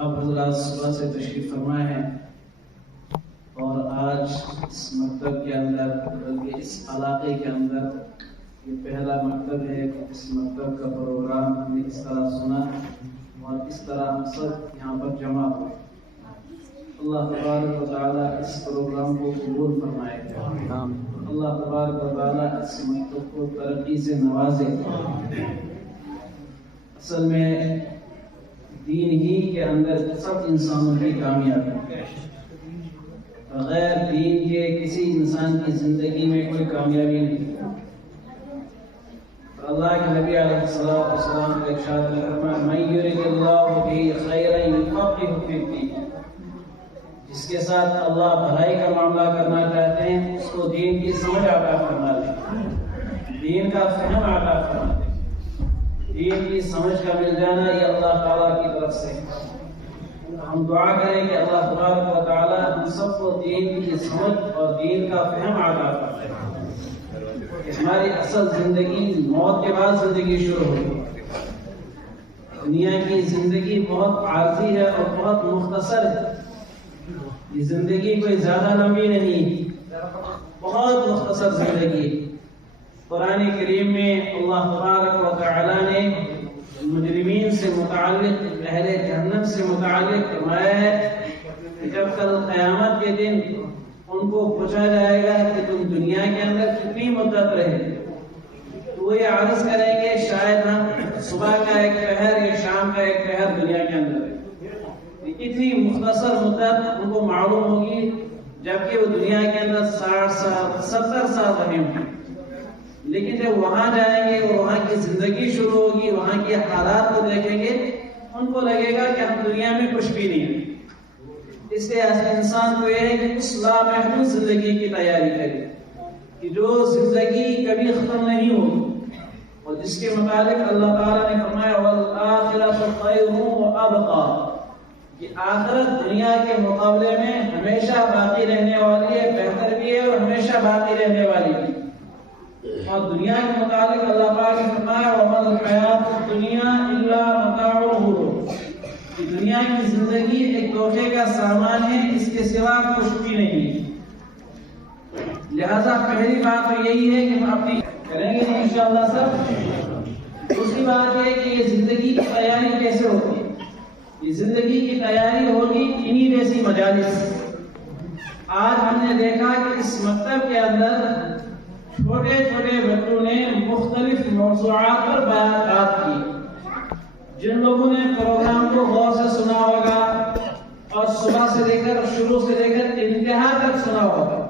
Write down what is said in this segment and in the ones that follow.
آپ حضرات صبح سے تشریف فرمائے ہیں اور آج اس مکتب کے اندر بلکہ اس علاقے کے اندر یہ پہلا مکتب ہے کہ اس مکتب کا پروگرام ہم نے اس طرح سنا اور اس طرح ہم سب یہاں پر جمع ہوئے۔ اللہ تبارک و تعالیٰ اس پروگرام کو قبول فرمائے، اللہ تبارک و تعالیٰ اس مکتب کو ترقی سے نوازے۔ اصل میں دین ہی کے اندر سب انسانوں کی کامیابی ہے، بغیر دین کے کسی انسان کی زندگی میں کوئی کامیابی نہیں۔ اللہ کے نبی علیہ السلام کا ارشاد ہے من یرد اللہ بہ خیرا یفقہہ فی الدین، جس کے ساتھ اللہ بھلائی کا معاملہ کرنا چاہتے ہیں اس کو دین کی سمجھ عطا فرما دے، دین کا فہم عطا فرما دے۔ دین کی سمجھ کا مل جانا یہ اللہ تعالیٰ کی طرف سے۔ ہم دعا کریں کہ اللہ تبارک و تعالیٰ ہم سب کو دین کی سمجھ اور دین کا فہم عطا فرمائے کہ ہماری اصل زندگی موت کے بعد زندگی شروع ہوگی۔ دنیا کی زندگی بہت عارضی ہے اور بہت مختصر ہے، یہ زندگی کوئی زیادہ لمبی نہیں، بہت مختصر زندگی۔ قرآن کریم میں اللہ تبارک و تعالیٰ نے مجرمین سے متعلق، اہل جہنم سے متعلق فرمایا ہے کہ جب کل قیامت کے دن ان کو پوچھا جائے گا کہ تم دنیا کے اندر کتنی مدت رہے، تو وہ یہ عرض کریں گے شاید ہم صبح کا ایک پہر یا شام کا ایک پہر دنیا کے اندر رہے۔ اتنی مختصر مدت ان کو معلوم ہوگی، جبکہ وہ دنیا کے اندر 60 سال 70 سال رہے ہوں۔ لیکن جب وہاں جائیں گے اور وہاں کی زندگی شروع ہوگی، وہاں کے حالات کو دیکھیں گے، ان کو لگے گا کہ ہم دنیا میں کچھ بھی نہیں ہیں۔ اس لیے انسان کو یہ ہے کہ اس لامحدود زندگی کی تیاری کرے کہ جو زندگی کبھی ختم نہیں ہوگی، اور جس کے متعلق اللہ تعالیٰ نے فرمایا وَالْآخِرَةُ خَيْرٌ وَأَبْقَىٰ، کہ آخرت دنیا کے مقابلے میں ہمیشہ باقی رہنے والی ہے، بہتر بھی ہے اور ہمیشہ باقی رہنے والی ہے۔ اور دنیا کے متعلق اللہ پاک نے فرمایا وَمَا الْحَيَاةُ الدُّنْيَا إِلَّا مَتَاعُ الْغُرُورِ، کہ دنیا کی زندگی ایک دھوکے کا سامان ہے، اس کے سوا کچھ بھی نہیں۔ لہذا پہلی بات تو یہی ہے کہ ہم اپنی کریں گے انشاءاللہ سب۔ دوسری بات یہ ہے کہ یہ زندگی کی تیاری کیسے ہوتی ہے؟ یہ زندگی کی تیاری ہوگی انہی جیسی مجالس۔ آج ہم نے دیکھا کہ اس مکتب کے اندر چھوٹے چھوٹے بچوں نے مختلف موضوعات پر بیانات کی۔ جن لوگوں نے پروگرام کو غور سے سنا ہوگا اور صبح سے لے کر شروع سے لے کر انتہا تک سنا ہوگا،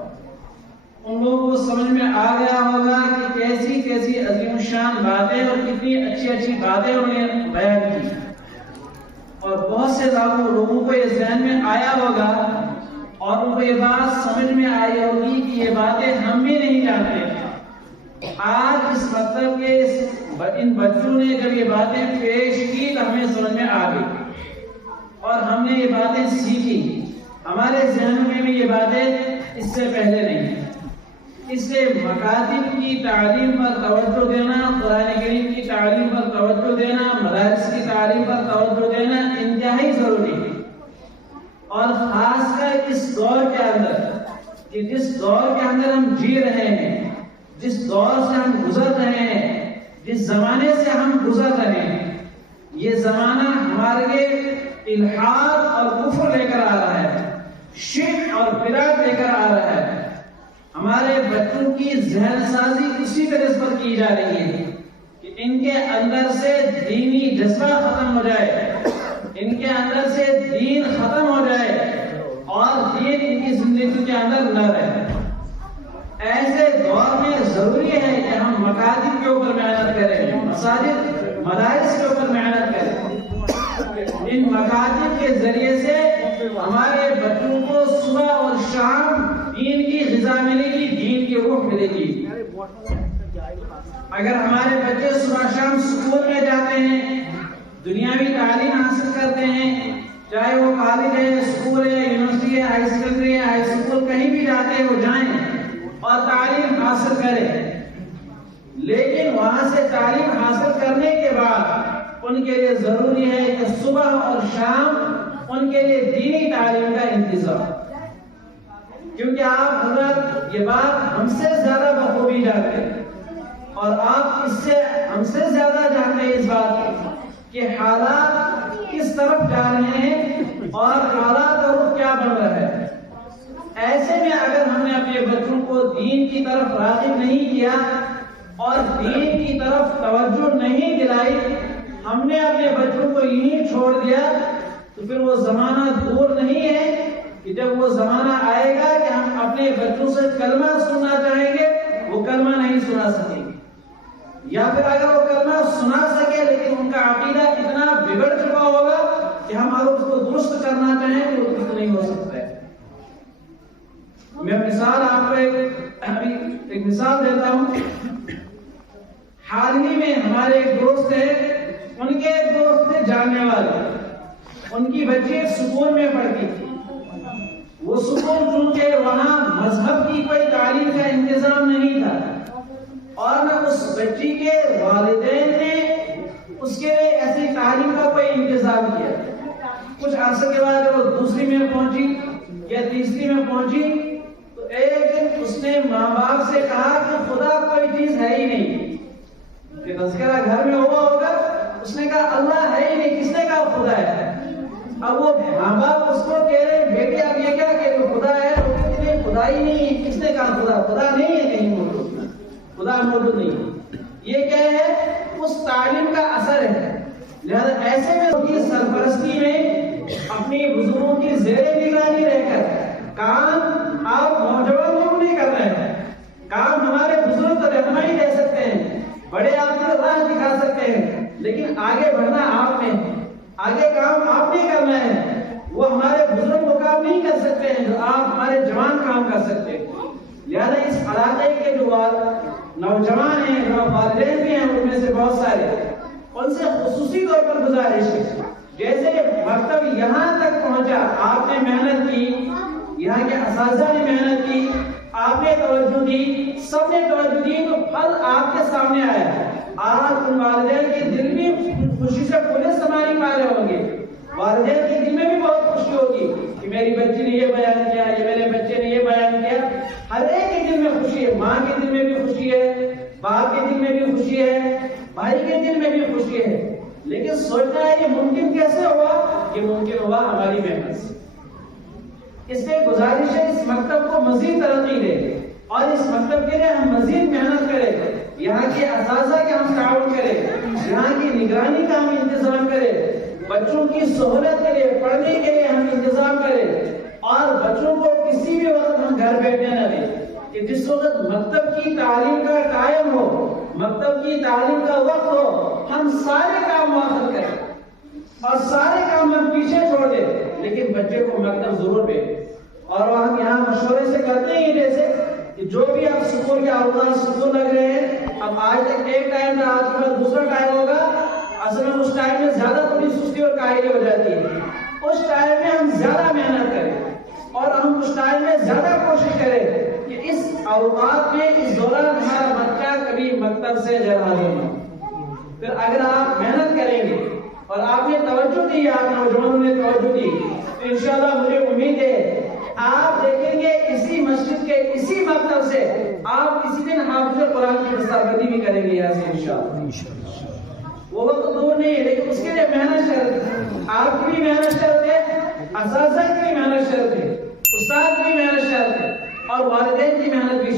ان لوگوں کو سمجھ میں آ گیا ہوگا کہ کیسی کیسی عظیم الشان باتیں اور کتنی اچھی اچھی باتیں انہوں نے بیان کی، اور بہت سے لوگوں کو یہ ذہن میں آیا ہوگا اور ان کو یہ بات سمجھ میں آئی ہوگی کہ یہ باتیں ہم بھی نہیں جانتے۔ آج اس مکتب کے ان بچوں نے جب یہ باتیں پیش کی تو ہمیں سمجھ میں آ گئی اور ہم نے یہ باتیں سیکھی۔ ہمارے ذہن میں بھی یہ باتیں اس سے پہلے نہیں۔ اس لیے مکاتب کی تعلیم پر توجہ دینا، قرآن کریم کی تعلیم پر توجہ دینا، مدارس کی تعلیم پر توجہ دینا انتہائی ضروری ہے۔ اور خاص کر اس دور کے اندر کہ جس دور کے اندر ہم جی رہے ہیں، جس دور سے ہم گزر رہے ہیں، جس زمانے سے ہم گزر رہے ہیں، یہ زمانہ ہمارے لیے الحاد اور کفر لے کر آ رہا ہے، شرک اور بدعت لے کر آ رہا ہے۔ ہمارے بچوں کی ذہن سازی اسی پہ نسبت کی جا رہی ہے کہ ان کے اندر سے دینی جذبہ ختم ہو جائے، ان کے اندر سے دین ختم ہو جائے اور دین ان کی زندگی کے اندر نہ رہے۔ ایسے دور میں ضروری ہے کہ ہم مکاتب کے اوپر محنت کریں، مساجد مدارس کے اوپر محنت کریں۔ ان مکاتب کے ذریعے سے ہمارے بچوں کو صبح اور شام دین کی غذا ملے گی، دین کی روح ملے گی۔ اگر ہمارے بچے صبح شام سکول میں جاتے ہیں، دنیاوی تعلیم حاصل کرتے ہیں، چاہے وہ کالج ہے، سکول ہے، یونیورسٹی ہے، ہائی سیکنڈری ہے، ہائی سکول کہیں بھی جاتے ہیں، وہ جائیں اور تعلیم حاصل کریں، لیکن وہاں سے تعلیم حاصل کرنے کے بعد ان کے لیے ضروری ہے کہ صبح اور شام ان کے لیے دینی تعلیم کا انتظام، کیونکہ آپ حضرت یہ بات ہم سے زیادہ بخوبی جانتے ہیں اور آپ اس سے ہم سے زیادہ جانتے ہیں اس بات کہ حالات کس طرف جا رہے ہیں اور حالات اور کیا بن رہا ہے۔ ایسے میں اگر ہم نے اپنے بچوں کو دین کی طرف راغب نہیں کیا اور دین کی طرف توجہ نہیں دلائی، ہم نے اپنے بچوں کو یہیں چھوڑ دیا، تو پھر وہ زمانہ دور نہیں ہے کہ جب وہ زمانہ آئے گا کہ ہم اپنے بچوں سے کلمہ سننا چاہیں گے، وہ کلمہ نہیں سنا سکیں گے، یا پھر اگر وہ کلمہ سنا سکے لیکن ان کا عقیدہ اتنا بگڑ چکا ہوگا کہ ہم اگر اس کو درست کرنا چاہیں تو درست نہیں ہو سکتا ہے۔ میں مثال آپ کو ایک مثال دیتا ہوں۔ حال ہی میں ہمارے ایک دوست ہیں، ان کے ایک دوست تھے جاننے والے، ان کی بچی ایک سکول میں پڑھتی تھی۔ وہ سکول چونکہ وہاں مذہب کی کوئی تعلیم کا انتظام نہیں تھا اور نہ اس بچی کے والدین نے اس کے لیے ایسی تعلیم کا کوئی انتظام کیا۔ کچھ عرصے کے بعد جب وہ دوسری میں پہنچی یا تیسری میں پہنچی تو ایک دن اس نے ماں باپ سے کہا کہ خدا کوئی چیز ہے ہی نہیں، کہ تذکرہ گھر میں ہوا ہوگا، اس نے کہا اللہ ہے ہی نہیں، کس نے کہا خدا ہے؟ اب وہ ماں باپ اس کو کہہ رہے بیٹے اب یہ کیا کہ خدا ہے، وہ کہتے ہیں خدا ہی نہیں ہے، کس نے کہا خدا؟ خدا نہیں ہے کہیں موجود، خدا موجود نہیں ہے۔ یہ کیا ہے؟ اس تعلیم کا اثر ہے۔ لہذا ایسے میں ان کی سرپرستی میں اپنی بزرگوں کی زیر نگرانی رہ کر کام آپ نوجوان لوگ نہیں کر رہے ہیں، کام ہمارے بزرگ تو رہنمائی دے سکتے ہیں، بڑے آپ کو راہ دکھا سکتے ہیں، لیکن آگے بڑھنا آپ نے، آگے کام آپ نے کرنا ہے۔ وہ ہمارے بزرگ وہ کام نہیں کر سکتے ہیں جو آپ ہمارے جوان کام کر سکتے ہیں۔ لہذا اس علاقے کے جو نوجوان ہیں، جو والدین بھی ہیں، ان میں سے بہت سارے، ان سے خصوصی طور پر گزارش ہے، جیسے مکتب یہاں تک پہنچا، آپ نے محنت کی، یہاں کے اساتذہ نے محنت کی، آپ نے توجہ دی، سب نے توجہ دی، تو پھل آپ کے سامنے آیا۔ آج ان والدین کے دل بھی خوشی سے پورے سماری پا رہے ہوں گے، والدین کے دل میں بھی بہت خوشی ہوگی کہ میری بچی نے یہ بیان کیا، یہ میرے بچے نے یہ بیان کیا۔ ہر ایک کے دل میں خوشی ہے، ماں کے دل میں بھی خوشی ہے، باپ کے دل میں بھی خوشی ہے، بھائی کے دل میں بھی خوشی ہے، لیکن سوچنا ہے یہ ممکن کیسے ہوا؟ یہ ممکن ہوا ہماری محنت سے۔ اس لیے گزارش ہے اس مکتب کو مزید ترقی دے اور اس مکتب کے لیے ہم مزید محنت کریں، یہاں کے اساتذہ کے ہم تعاون کریں، یہاں کی نگرانی کا ہم انتظام کریں، بچوں کی سہولت کے لیے، پڑھنے کے لیے ہم انتظام کریں، اور بچوں کو کسی بھی وقت ہم گھر بیٹھنے نہ دیں کہ جس وقت مکتب کی تعلیم کا ٹائم ہو، مکتب کی تعلیم کا وقت ہو، ہم سارے کام مؤخر کریں اور سارے کام ہم پیچھے چھوڑ دیں، لیکن بچے کو مکتب ضرور بھیجیں۔ اور ہم یہاں مشورے سے کرتے ہیں جیسے کہ جو بھی آپ سکول کے اوقات سکول لگ رہے ہیں، اب آج تک ایک ٹائم تھا، آج کے بعد دوسرا ٹائم ہوگا، اصل میں اس ٹائم میں زیادہ تھوڑی سستی اور کاہلی ہو جاتی ہے، اس ٹائم میں ہم زیادہ محنت کریں اور ہم اس ٹائم میں زیادہ کوشش کریں کہ اس اوقات میں اس دوران ہمارا بچہ کبھی مکتب سے غیر حاضر نہ ہو۔ پھر اگر آپ محنت کریں گے اور آپ نے توجہ دی، آپ نوجوانوں نے توجہ دی، تو انشاءاللہ مجھے امید ہے آپ دیکھیں گے اسی مسجد کے اسی مکتب سے آپ کسی دن حافظ قرآن کی دستاویزی بھی کریں گے یہاں سے انشاءاللہ۔ وہ وقت دور نہیں ہے، لیکن اس کے لیے محنت شرط ہے، آپ کی بھی محنت شرط ہے، اساتذہ کی بھی محنت شرط ہے، استاد کی بھی محنت شرط ہے، اور والدین کی محنت بھی